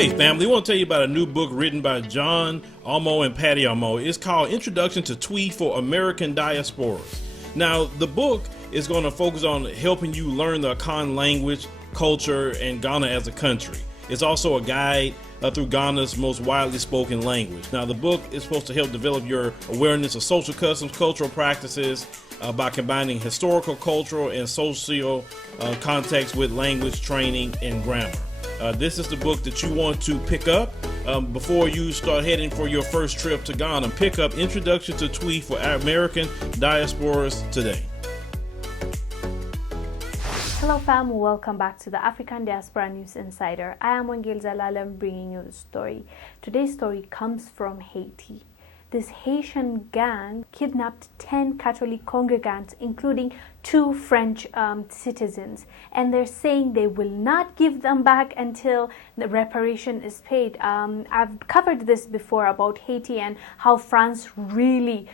Hey family, I want to tell you about a new book written by John Almo and Patty Almo. It's called Introduction to Twi for American Diasporas. Now, the book is going to focus on helping you learn the Akan language, culture, and Ghana as a country. It's also a guide through Ghana's most widely spoken language. Now, the book is supposed to help develop your awareness of social customs, cultural practices, by combining historical, cultural, and social context with language training and grammar. This is the book that you want to pick up before you start heading for your first trip to Ghana. Pick up Introduction to Twi for American Diasporas today. Hello fam, welcome back to the African Diaspora News Insider. I am Wongel Zelalem bringing you the story. Today's story comes from Haiti. This Haitian gang kidnapped 10 Catholic congregants, including 2 French citizens. And they're saying they will not give them back until the reparation is paid. I've covered this before about Haiti and how France really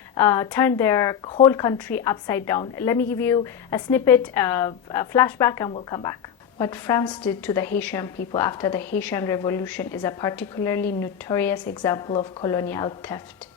turned their whole country upside down. Let me give you a snippet of a flashback and we'll come back. What France did to the Haitian people after the Haitian Revolution is a particularly notorious example of colonial theft.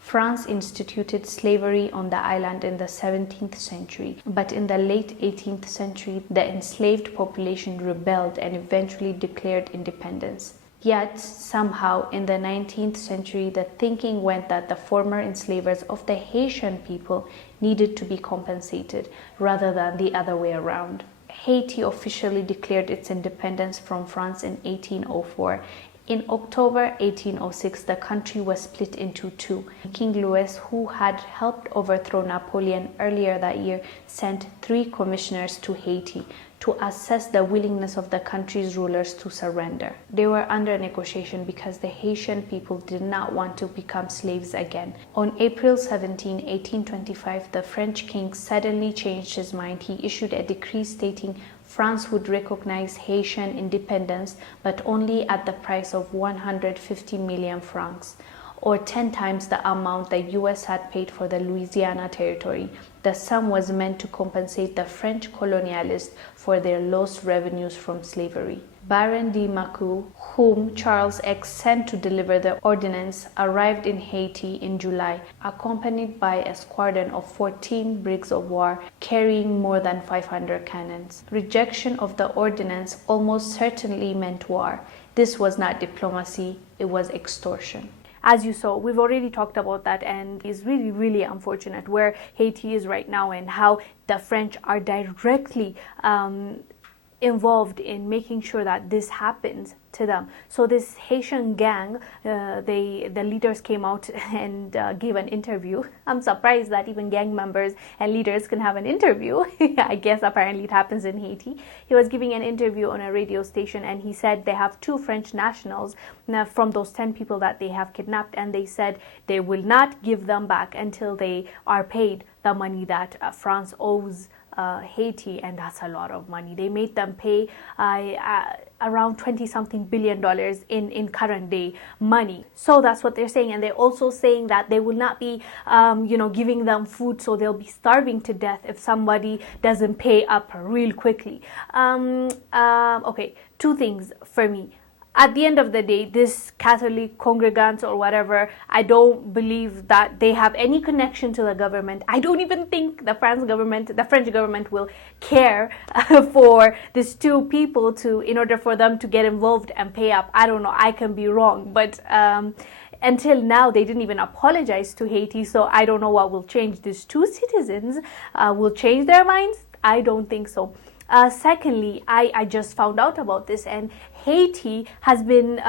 France instituted slavery on the island in the 17th century, but in the late 18th century, the enslaved population rebelled and eventually declared independence. Yet, somehow, in the 19th century, the thinking went that the former enslavers of the Haitian people needed to be compensated, rather than the other way around. Haiti officially declared its independence from France in 1804. In October 1806, the country was split into 2. King Louis, who had helped overthrow Napoleon earlier that year, sent 3 commissioners to Haiti to assess the willingness of the country's rulers to surrender. They were under negotiation because the Haitian people did not want to become slaves again. On April 17, 1825, the French king suddenly changed his mind. He issued a decree stating France would recognize Haitian independence, but only at the price of 150 million francs, or 10 times the amount the US had paid for the Louisiana territory. The sum was meant to compensate the French colonialists for their lost revenues from slavery. Baron de Macou, whom Charles X sent to deliver the ordinance, arrived in Haiti in July, accompanied by a squadron of 14 brigs of war carrying more than 500 cannons. Rejection of the ordinance almost certainly meant war. This was not diplomacy, it was extortion. As you saw, we've already talked about that, and it's really, really unfortunate where Haiti is right now and how the French are directly involved in making sure that this happens to them. So this Haitian gang, the leaders came out and gave an interview. I'm surprised that even gang members and leaders can have an interview. I guess apparently it happens in Haiti. He was giving an interview on a radio station and he said they have 2 French nationals from those 10 people that they have kidnapped, and they said they will not give them back until they are paid the money that France owes Haiti, and that's a lot of money. They made them pay around $20-something billion in current day money. So that's what they're saying, and they're also saying that they will not be giving them food, so they'll be starving to death if somebody doesn't pay up real quickly. Okay, 2 things for me. At the end of the day, this Catholic congregants or whatever, I don't believe that they have any connection to the government. I don't even think the French government will care for these 2 people in order for them to get involved and pay up. I don't know, I can be wrong, but until now, they didn't even apologize to Haiti, so I don't know what will change. These 2 citizens will change their minds? I don't think so. Secondly, I just found out about this, and Haiti has been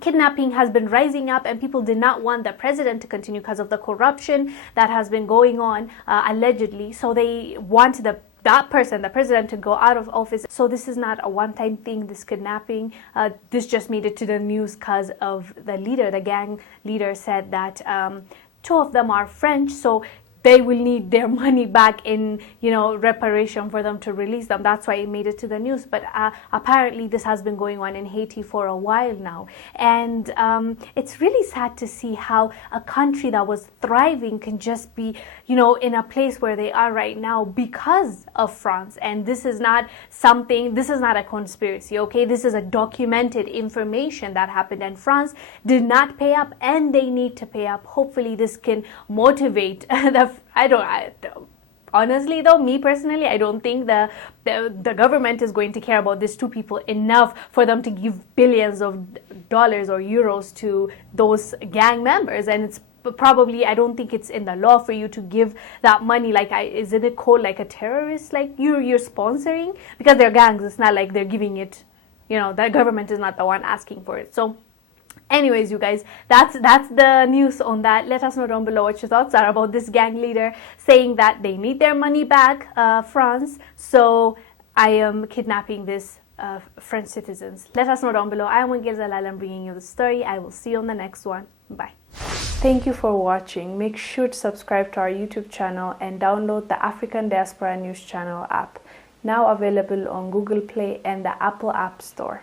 kidnapping has been rising up, and people did not want the president to continue because of the corruption that has been going on allegedly. So they want the president, to go out of office. So this is not a one-time thing, this kidnapping. This just made it to the news because of the leader. The gang leader said that 2 of them are French, so they will need their money back in, reparation for them to release them. That's why it made it to the news. But apparently this has been going on in Haiti for a while now. And it's really sad to see how a country that was thriving can just be, in a place where they are right now because of France. And this is not a conspiracy, okay? This is a documented information that happened, and France did not pay up, and they need to pay up. Hopefully this can motivate honestly though, me personally, I don't think the government is going to care about these two people enough for them to give billions of dollars or euros to those gang members. And it's probably, I don't think it's in the law for you to give that money. Isn't it called like a terrorist, like you're sponsoring? Because they're gangs, it's not like they're giving it, the government is not the one asking for it. So anyways, you guys, that's the news on that. Let us know down below what your thoughts are about this gang leader saying that they need their money back, France, so I am kidnapping this French citizens. Let us know down below. I am Wongel Zelalem bringing you the story. I will see you on the next one. Bye. Thank you for watching. Make sure to subscribe to our YouTube channel and download the African Diaspora News Channel app, now available on Google Play and the Apple App Store.